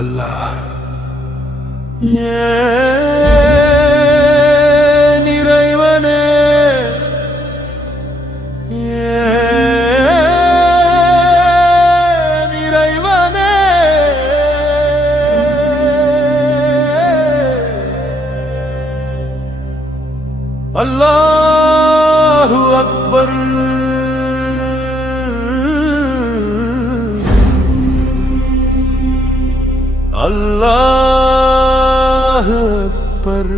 அல்லாஹ் இறைவனே இறைவனே அல்லாஹு அக்பர் அல்லாஹ் அக்பர்.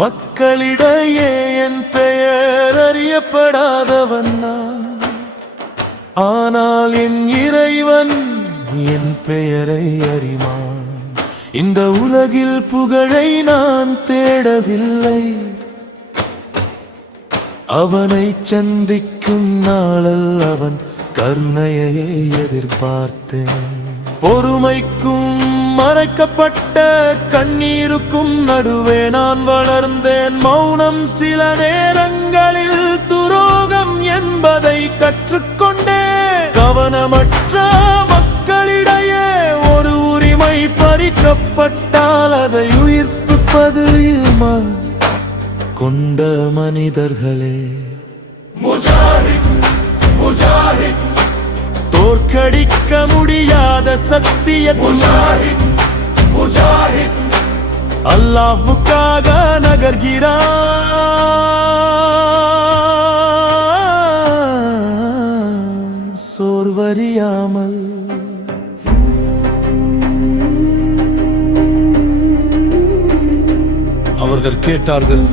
மக்களிடையே என் பெயர் அறியப்படாதவன் நான், ஆனால் என் இறைவன் என் பெயரை அறிவான். இந்த உலகில் புகழை நான் தேடவில்லை, அவனை சந்திக்கும் நாளில் அவன் கருணையை எதிர்பார்த்தேன். பொறுமைக்கும் மறைக்கப்பட்ட கண்ணீருக்கும் நடுவே நான் வளர்ந்தேன். மௌனம் சில நேரங்களில் துரோகம் என்பதை கற்றுக்கொண்டேன். கவனமற்ற மக்களிடையே ஒரு உரிமை பறிக்கப்பட்டால் அதை உயிர்ப்பிப்பது கொண்ட மனிதர்களே. முஜாஹித் முஜாஹித், தோற்கடிக்க முடியாத சத்தியத்தை முஜாஹித் முஜாஹித், அல்லாஹ்வுக்காக நகர்கிறான் சோர்வறியாமல். அவர்கள் கேட்டார்கள்,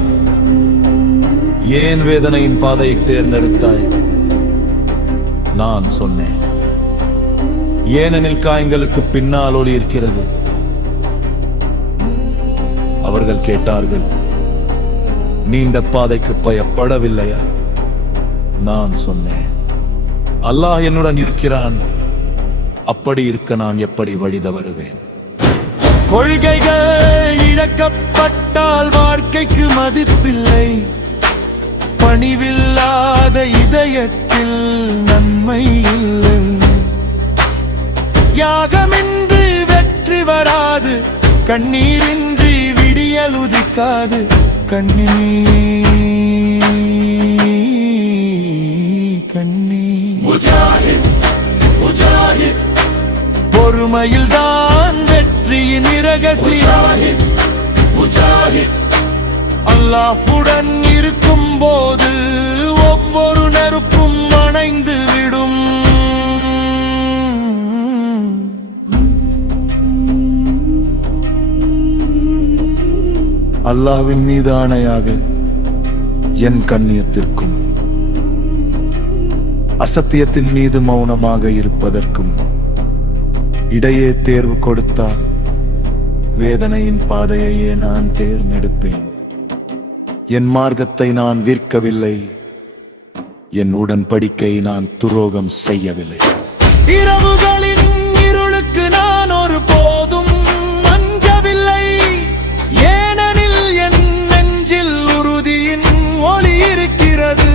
ஏன் வேதனையின் பாதையை தேர்ந்தெடுத்தாய்? நான் சொன்னேன், ஏனெனில் காயங்களுக்கு பின்னால் ஒளி இருக்கிறது. அவர்கள் கேட்டார்கள், நீண்ட பாதைக்கு பயப்படவில்லையா? நான் சொன்னேன், அல்லாஹ் என்னுடன் இருக்கிறான், அப்படி இருக்க நான் எப்படி வழி தவறுவேன்? கொள்கைகள் இழக்கப்பட்டால் வாழ்க்கைக்கு மதிப்பில்லை. பணிவில்லாத இதயத்தில் நன்மை இல்லை. யாகமின்றி வெற்றி வராது, கண்ணீரின்றி விடியல் உதிக்காது. கண்ணீர் முஜாஹித் முஜாஹித், பொறுமையில் தான் வெற்றியின் இரகசியம். முஜாஹித், அல்லாஹ்வுடன் இருக்கும் போது ஒவ்வொரு நெருப்பும் அணைந்து விடும். அல்லாஹ்வின் மீது ஆணையாக என் கண்ணியத்திற்கும் அசத்தியத்தின் மீது மௌனமாக இருப்பதற்கும் இடையே தேர்வு கொடுத்தால் வேதனையின் பாதையையே நான் தேர்ந்தெடுப்பேன். என் மார்க்கத்தை நான் விற்கவில்லை, என் உடன்படிக்கை நான் துரோகம் செய்யவில்லை. இரவுகளின் இருளுக்கு நான் ஒரு போதும் அஞ்சவில்லை, ஏனெனில் என் நெஞ்சில் உறுதியின் ஒளி இருக்கிறது.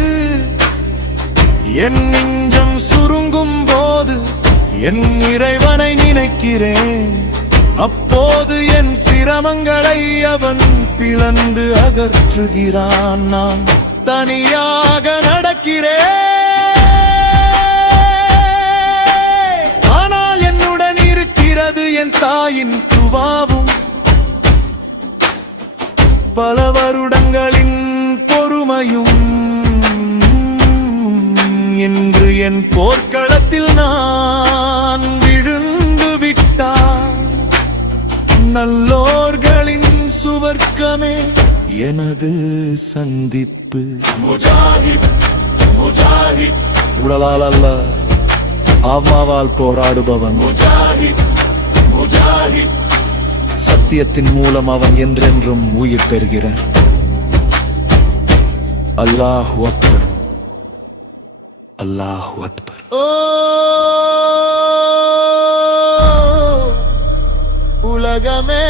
என் நெஞ்சம் சுருங்கும் போது என் இறைவனை நினைக்கிறேன். அப்போது என் சிரமங்களை அவன் பிளந்து அகற்றுகிறான். நான் தனியாக நடக்கிறேன், ஆனால் என்னுடன் இருக்கிறது என் தாயின் துவாவும். பல வருடங்களின் பொறுமையும் இன்று என் போர்க்களத்தில் நான் விழுந்து விட்டான். நல்லோர்களின் சுவர்க்கமே எனது சந்திப்பு. முஜாஹித் முஜாஹித், உடலால் அல்ல ஆத்மாவால் போராடுபவன். முஜாஹித் முஜாஹித், சத்தியத்தின் மூலம் அவன் என்றென்றும் உயிர் பெறுகிறான். அல்லாஹு அக்பர், அல்லாஹு அக்பர். உலகமே